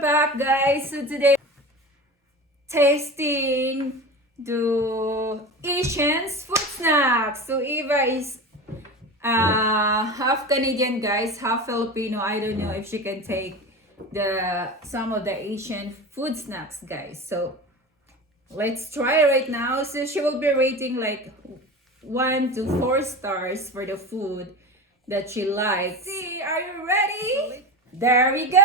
welcome back, guys. So today, tasting the Asian's food snacks. So Eva is half Canadian, guys, half Filipino. I don't know if she can take some of the Asian food snacks, guys. So let's try right now. So she will be rating like 1 to 4 stars for the food that she likes. See, are you ready? There we go.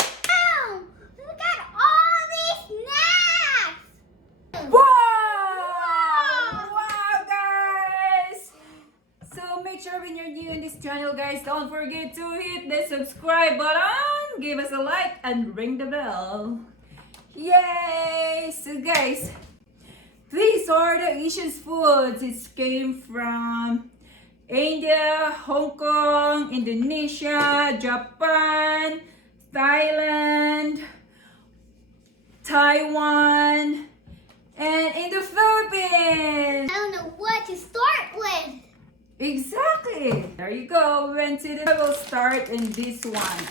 Wow! Look at all these snacks! Wow! Wow, guys! So make sure when you're new in this channel, guys, don't forget to hit the subscribe button, give us a like, and ring the bell. Yay! So guys, these are the Asian foods. It came from India, Hong Kong, Indonesia, Japan, Thailand, Taiwan, and in the Philippines. I don't know what to start with. Exactly. There you go. We went to I will start in this one.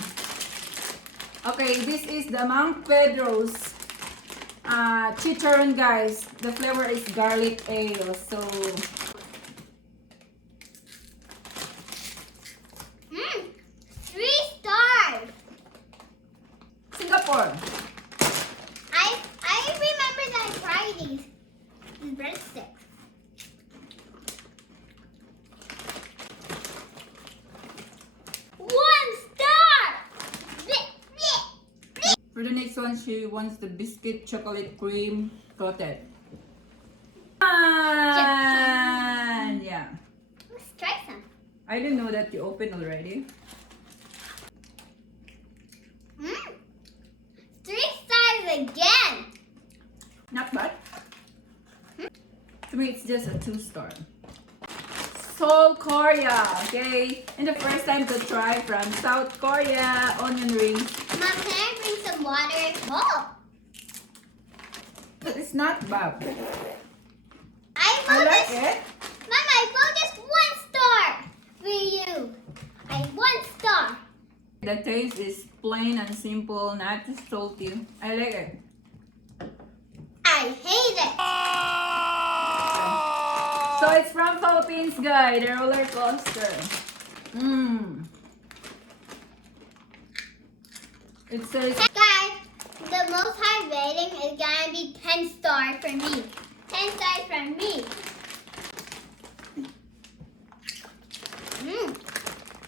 Okay, this is the Mount Pedro's chicharron, guys. The flavor is garlic ale. So 3 stars. Singapore. I remember that I tried these breadsticks. One star. For the next one, she wants the biscuit chocolate cream coated. And yeah. Let's try some. I didn't know that you opened already. 3 stars again. Not bad. To me, it's just a 2-star. Seoul, Korea. Okay. And the first time to try from South Korea, onion rings. Mom, can I bring some water? Oh, But it's not bad. I I vote like this. it. Mom, I vote this 1 star for you. I 1 star. The taste is plain and simple, not too salty. I like it. I hate it. So it's from Philippines, guys. The roller coaster. It says Guys, the most high rating is gonna be 10 stars for me. 10 stars from me.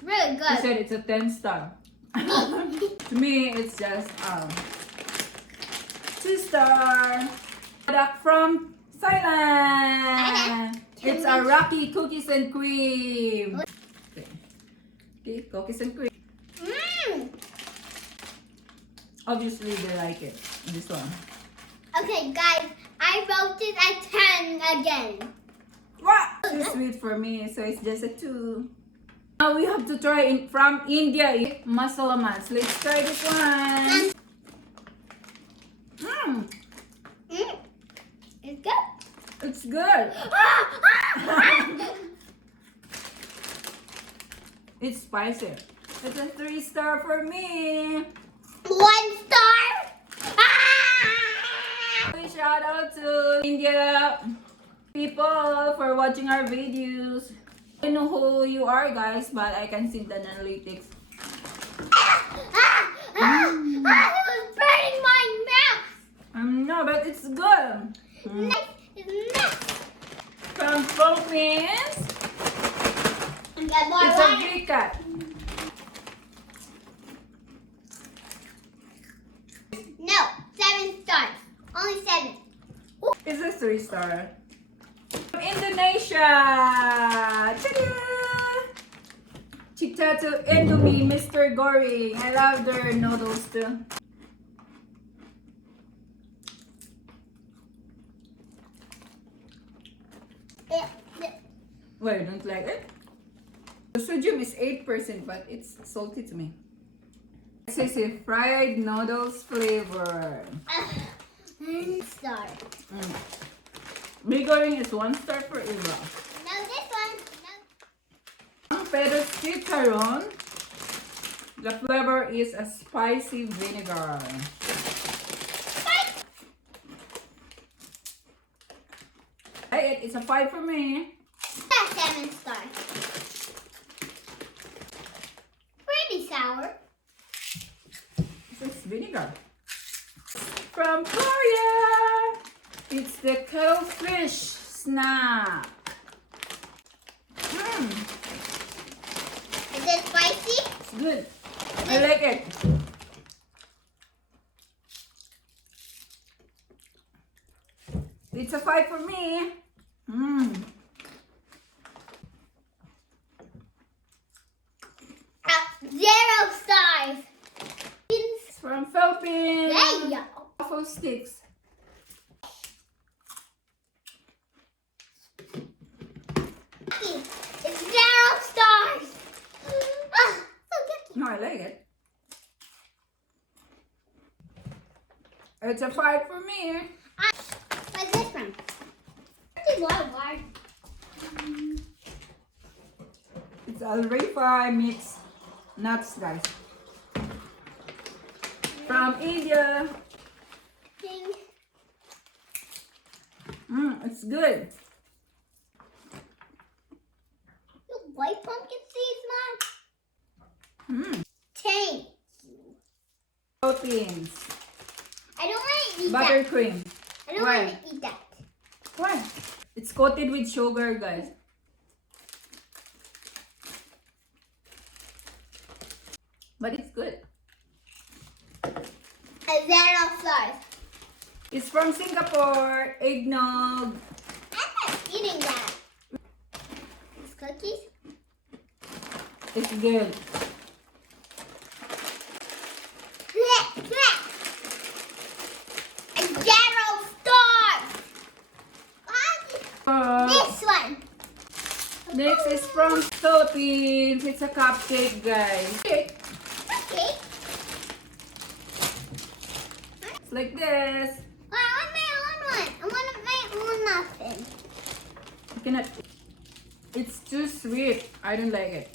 Really she good. said it's a 10-star. To me, it's just 2-star. Product from Thailand. It's a Rocky cookies and cream. Okay, cookies and cream. Obviously, they like it. This one. Okay, guys, I wrote it at 10 again. What? Too sweet for me, so it's just a 2. Now we have to try from India. Masala mats. Let's try this one. It's good. It's good. It's spicy. It's a 3-star for me. 1 star. Shout out to India people for watching our videos. I don't know who you are, guys, but I can see the analytics. It was burning my mouth. No, but it's good. Next is next. From Philippines, Get more it's a water. big cat. No, 7 stars. Only 7. It's a 3-star. From Indonesia. Ta-da! Chitato Indomie Mr. Goring. I love their noodles too. Well, you don't like it? The sodium is 8%, but it's salty to me. This is a fried noodles flavor. 1 star. Bigoring is 1-star for Eva. No, this one. No. Ang Pedro's chicharron. The flavor is a spicy vinegar. Hey, it's a 5 for me. That's 7 stars. Pretty sour. This is vinegar. From Korea, it's the cuttlefish snack. Is it spicy? It's good. I like it. It's a 5 for me. 0 stars. It's from Philippines. There you go. Waffle sticks. It's 0 stars. Ah, so yucky. No, I like it. It's a 5 for me. What's this from? It's wide. It's Alrifa mixed nuts, guys. From India. Ding. It's good. You white pumpkin seeds, Mom? Mm. Thank you. Proteins. I don't want to eat Buttercream. that. I don't Why? want to eat that. Why? It's coated with sugar, guys. But it's good. A 0 stars. It's from Singapore. Eggnog. I'm not eating that. It's cookies. It's good. A 0 stars. This one. Next is from Philippines. It's a cupcake, guys. Okay. It's like this. I want my own one. I want my own muffin. You cannot. It's too sweet. I don't like it.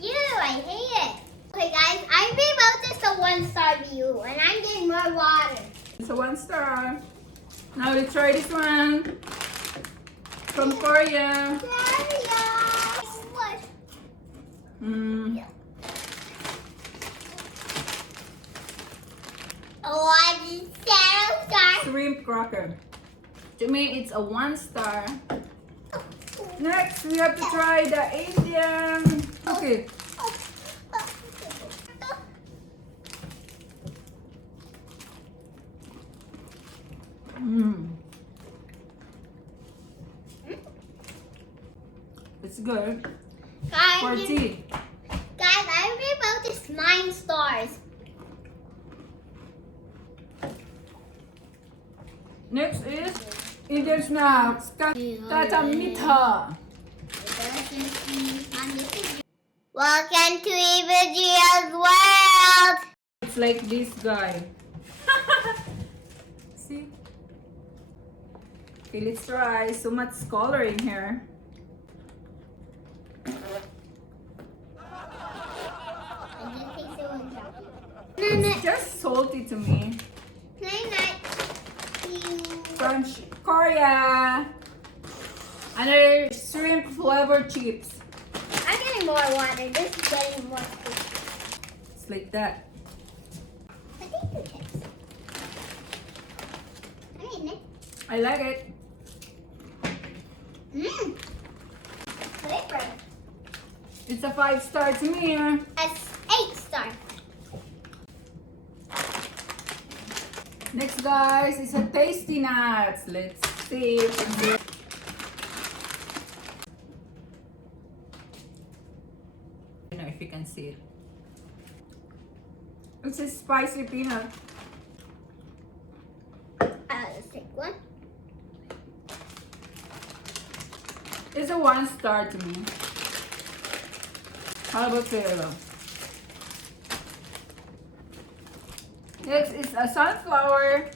Ew, I hate it. Okay, guys, I gave out this a 1-star view, and I'm getting more water. It's a 1 star. Now we try this one. From Korea. What? Mm. Oh, it's 0 star. Shrimp cracker. To me, it's a 1 star. Next, we have to try the Indian. Okay. It's good. For Guys, tea. I gave out this 9 stars. Next is Indian snacks. Tata Mita. Welcome to Evadriel's world. It's like this guy. See? Okay, let's try. So much coloring here. It's just salty to me. From Korea. Another shrimp flavored chips. I'm getting more water. This is getting more sweet. It's like that. I think the chips. I'm eating it. I like it. Mmm. Flavor. It's a 5 star to me. That's 8 star. Next, guys, is a tasty nuts. Let's see. I don't know if you can see it. It's a spicy peanut. Let's take one. It's a 1 star to me. How about you? Next is a sunflower.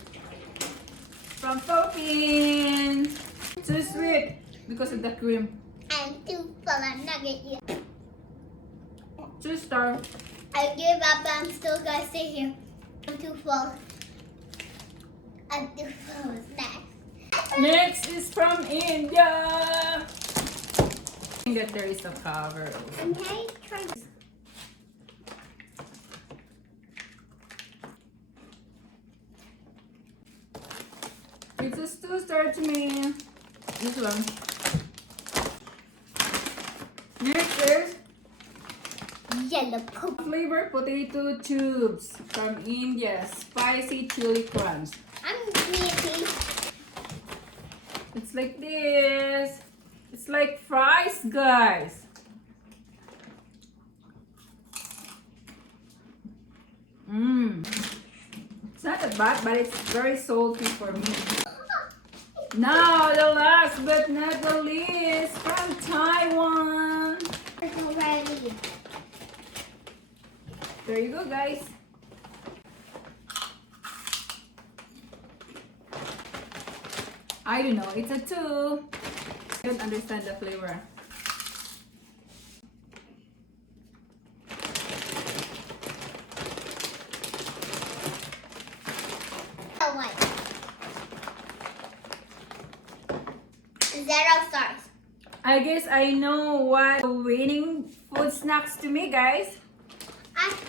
from Philippines. Too sweet because of the cream. I'm too full of nugget yet. 2-star. I give up, but I'm still gonna stay here. I'm too full. I'm too full of snacks. Next is from India. I think that there is a cover. Okay, try this. It's a 2-star to me. This one. Next is Yellow poke. flavor potato tubes from India. Spicy chili crunch. I'm sleepy. It's like this. It's like fries, guys. Mmm. It's not that bad, but it's very salty for me. Now, the last but not the least, from Taiwan. Already. There you go, guys. I don't know, it's a 2. I don't understand the flavor. Oh, what? 0 stars. I guess I know what winning food snacks to me, guys.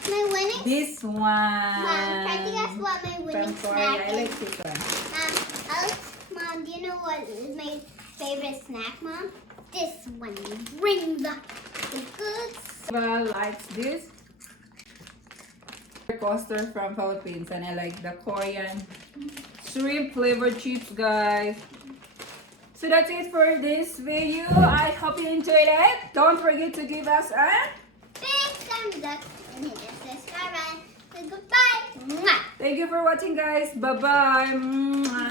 My winning. This one. Mom, try to guess what my winning From snack Korea. I is. like this one. Mom, do you know what is my favorite snack, Mom? This one. Bring the goods. Eva likes this. Coaster from Philippines, and I like the Korean shrimp flavored chips, guys. So that's it for this video. I hope you enjoyed it. Don't forget to give us a Big thumbs up and hit the subscribe button. Goodbye. Mwah. thank you for watching, guys. Bye bye.